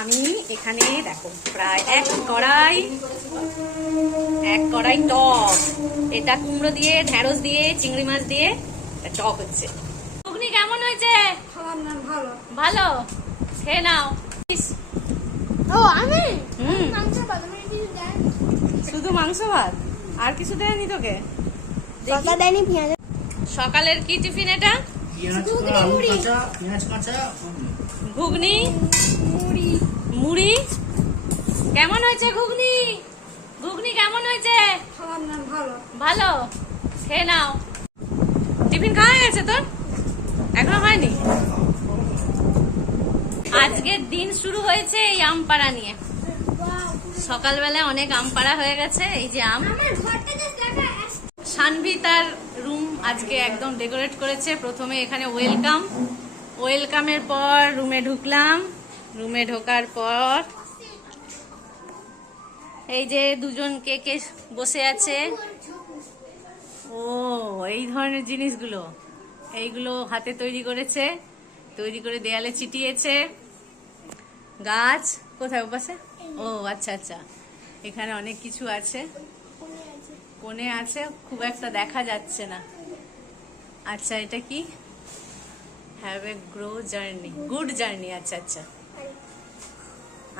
আমি এখানে দেখো প্রায় এক কড়াই টক, এটা কুমড়ো দিয়ে, ঢেঁড়স দিয়ে, চিংড়ি মাছ দিয়ে টক হচ্ছে। ঘুগনি কেমন হয়েছে? ভালো ভালো, খেয়ে নাও। আমি শুধু মাংস ভাত, আর কিছু দেয়নি তোকে? সকালের কি টিফিন এটা? ঘুগনি, মুড়ি। কেমন হয়েছে ঘুগনি? ঘুগনি কেমন হয়েছে? ভালো, খেয়ে নাও। টিফিন খাওয়া গেছে তোর? এখনো হয়নি। আজকের দিন শুরু হয়েছে এই আম পাড়া নিয়ে। সকালবেলা অনেক আম পাড়া হয়ে গেছে। এই যে আম, সানভি তার রুম আজকে একদম ডেকোরেট করেছে। প্রথমে এখানে ওয়েলকামের পর রুমে ঢুকলাম। রুমে ঢোকার পর এই যে দুজন কে বসে আছে। ও, এই ধরনের জিনিসগুলো, এইগুলো হাতে তৈরি করেছে, তৈরি করে দেয়ালে চিটিয়েছে। গাছ কোথায় ওপাশে? ও আচ্ছা আচ্ছা, এখানে অনেক কিছু আছে, কোণে আছে, খুব একটা দেখা যাচ্ছে না। আচ্ছা, এটা কি? Have a good journey. আচ্ছা আচ্ছা।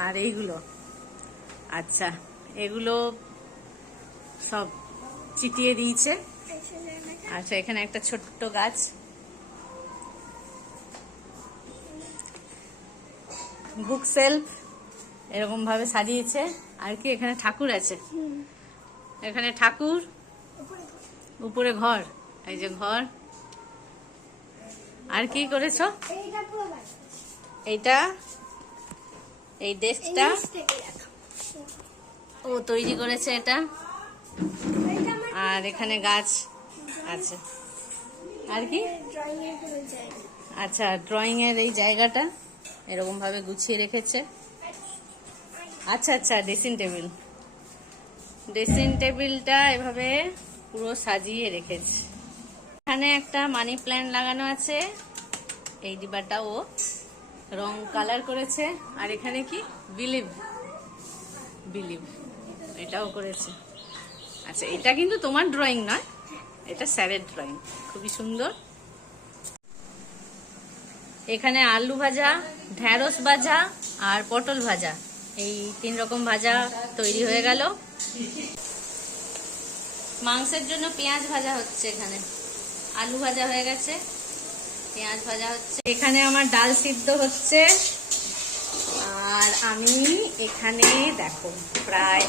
আর এইগুলো, আচ্ছা, এগুলো সব চিটিয়ে দিয়েছে। আচ্ছা, এখানে একটা ছোট্ট গাছ, বুক সেলফ এরকম ভাবে সাজিয়েছে। আর কি, এখানে ঠাকুর আছে, এখানে ঠাকুর, উপরে ঘর, এই যে ঘর। আর কি করেছো? এইটা, এই ডেস্কটা ও তৈরি করেছে এটা। আর এখানে গাছ আছে। আর কি? আচ্ছা, ড্রয়িং এর এই জায়গাটা এরকম ভাবে গুছিয়ে রেখেছে। আচ্ছা আচ্ছা, ড্রেসিং টেবিলটা এভাবে পুরো সাজিয়ে রেখেছে। এখানে একটা মানি প্ল্যান্ট লাগানো আছে, এই ডিবাটা ও রং কালার করেছে। আর এখানে কি, বিলিভ এটাও করেছে। আচ্ছা, এটা কিন্তু তোমার ড্রয়িং নয়, এটা স্যারের ড্রয়িং, খুবই সুন্দর। এখানে আলু ভাজা, ঢেঁড়স ভাজা আর পটল ভাজা, এই 3 রকম ভাজা তৈরি হয়ে গেল। মাংসের জন্য পেঁয়াজ ভাজা হচ্ছে। এখানে আলু ভাজা হয়ে গেছে, পেঁয়াজ ভাজা হচ্ছে। এখানে আমার ডাল সিদ্ধ হচ্ছে। আর আমি এখানে দেখো প্রায়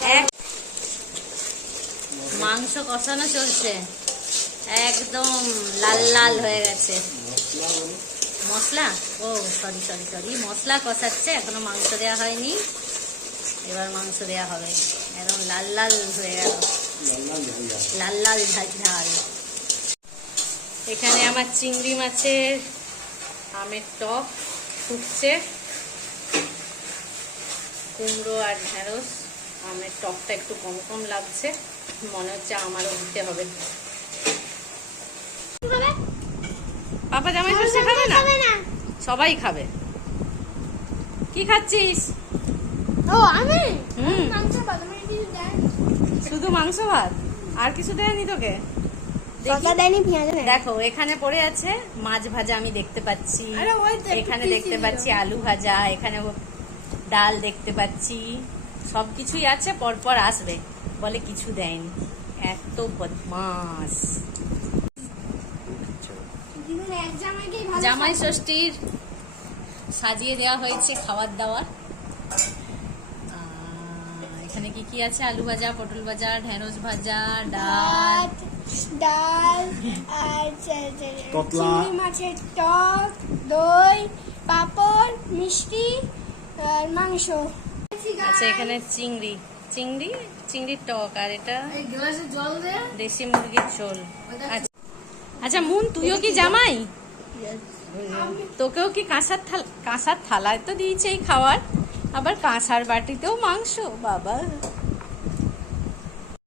মাংস কষানো চলছে, একদম লাল লাল হয়ে গেছে। মশলা, ও সরি, মশলা কষাচ্ছে, এখনো মাংস দেওয়া হয়নি, এবার মাংস দেওয়া হবে। একদম লাল লাল হয়ে গেল, লাল লাল ঝাল। এখানে আমার চিংড়ি মাছের আমের টক ফুটছে। কুমড়ো আর ঢেঁড়স, আমের টকটা একটু কম কম লাগছে, মনে হচ্ছে আমারও দিতে হবে। পাপা জামাই ষষ্ঠী খাবে না? সবাই খাবে। কি খাচ্ছিস? আমি শুধু মাংস ভাত, আর কিছু দেয়নি তোকে? দেখো, এখানে পড়ে আছে মাছ ভাজা, আমি দেখতে পাচ্ছি। এখানে দেখতে পাচ্ছি আলু ভাজা, এখানে ডাল দেখতে পাচ্ছি, সবকিছুই আছে, পরপর আসবে। বলে কিছু দেয়নি, এত বদমাস। জামাই ষষ্ঠীর সাজিয়ে দেওয়া হয়েছে খাবার দাবার। এখানে কি কি আছে? আলু ভাজা, পটল ভাজা, ঢেঁড়স ভাজা, ডাল আর চিংড়ি মাছের টক, দই, পাঁপড়, মিষ্টি আর মাংস। আচ্ছা, এখানে চিংড়ির টক, আর এটা দেশি মুরগির ঝোল। আচ্ছা মুন, তুইও কি জামাই? তোকেও কি কাঁসার থালায় তো দিয়েছে এই খাবার, আবার কাঁসার বাটিতেও মাংস? বাবা।